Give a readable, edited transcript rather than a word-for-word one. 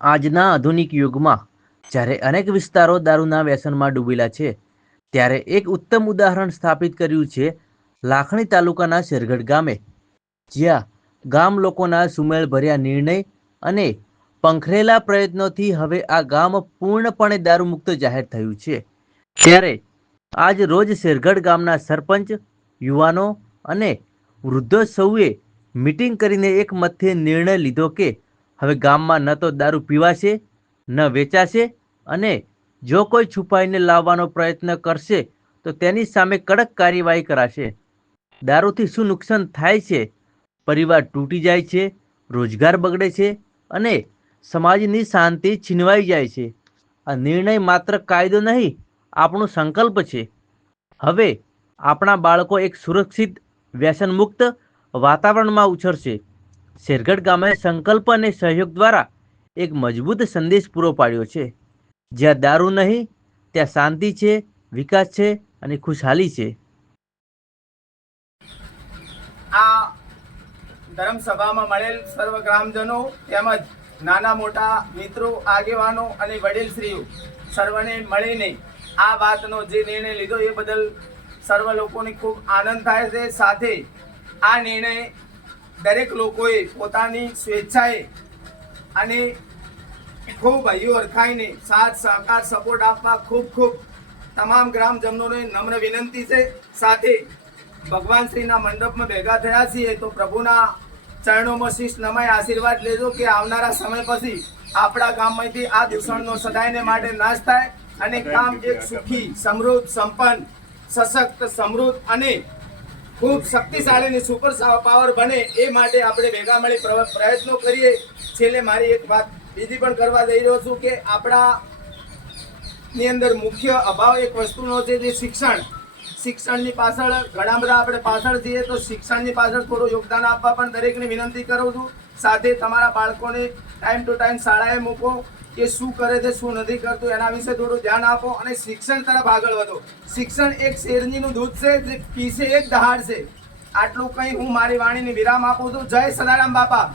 આજના આધુનિક યુગમાં જ્યારે અનેક વિસ્તારો દારૂના વ્યસનમાં ડૂબેલા છે, ત્યારે એક ઉત્તમ ઉદાહરણ સ્થાપિત કર્યું છે લાખણી તાલુકાના શેરગઢ ગામે, જ્યાં ગામ લોકોના સુમેળભર્યા નિર્ણય અને પંખરેલા પ્રયત્નોથી હવે આ ગામ પૂર્ણપણે દારૂમુક્ત જાહેર થયું છે. ત્યારે આજ રોજ શેરગઢ ગામના સરપંચ, યુવાનો અને વૃદ્ધો સૌએ મીટિંગ કરીને એક મતથી નિર્ણય લીધો કે હવે ગામમાં ન તો દારૂ પીવાશે, ન વેચાશે અને જો કોઈ છુપાઈને લાવવાનો પ્રયત્ન કરશે તો તેની સામે કડક કાર્યવાહી કરાશે. દારૂથી શું નુકસાન થાય છે? પરિવાર તૂટી જાય છે, રોજગાર બગડે છે અને સમાજની શાંતિ છીનવાઈ જાય છે. આ નિર્ણય માત્ર કાયદો નહીં, આપણો સંકલ્પ છે. હવે આપણા બાળકો એક સુરક્ષિત, વ્યસનમુક્ત વાતાવરણમાં ઉછરશે. શેરગઢ ગામે સંકલ્પ અને સહયોગ દ્વારા એક મજબૂત સંદેશ પૂરો પાડ્યો છે. જ્યાં દારૂ નહીં, ત્યાં શાંતિ છે, વિકાસ છે અને ખુશહાલી છે. આ ધર્મસભામાં મળેલ સર્વ ગ્રામજનો તેમજ નાના મોટા મિત્રો, આગેવાનો અને વડીલશ્રીઓ સર્વને મળીને આ વાતનો જે નિર્ણય લીધો એ બદલ સર્વ લોકોને ખૂબ આનંદ થાય છે. સાથે આ નિર્ણય દરેક લોકોએ પોતાની સ્વેચ્છાએ અને ખૂબ ભાઈઓ ઓળખાઈને સાથ સહકાર સપોર્ટ આપવા ખૂબ તમામ ગ્રામજનોને નમ્ર વિનંતી છે. સાથે ભગવાન શ્રીના મંડપમાં ભેગા થયા છીએ તો પ્રભુના ચરણોમાં શીશ નમાઈ આશીર્વાદ લેજો કે આવનારા સમય પછી આપણા ગામમાંથી આ દૂષણનો સદાયને માટે નાશ થાય અને ગામ એક સુખી, સમૃદ્ધ, સંપન્ન, સશક્ત, સમૃદ્ધ અને ખૂબ શક્તિશાળી અને સુપર પાવર બને એ માટે આપણે ભેગા મળી પ્રયત્નો કરીએ. છેલ્લે મારી એક વાત બીજી પણ કરવા જઈ રહ્યો છું કે આપણા ની અંદર મુખ્ય અભાવ એક વસ્તુનો છે જે શિક્ષણની પાછળ ઘણા બધા આપણે પાછળ છીએ, તો શિક્ષણની પાછળ થોડું યોગદાન આપવા પણ દરેકને વિનંતી કરું છું. સાથે તમારા બાળકોને ટાઈમ ટુ ટાઈમ શાળાએ મૂકો કે શું કરે છે, શું નથી કરતું, એના વિશે થોડું ધ્યાન આપો અને શિક્ષણ તરફ આગળ વધો. શિક્ષણ એક શેરનીનું દૂધ છે જે પીસે એક દહાડ છે. આટલું કંઈ હું મારી વાણીને વિરામ આપું છું. જય સદારામ બાપા.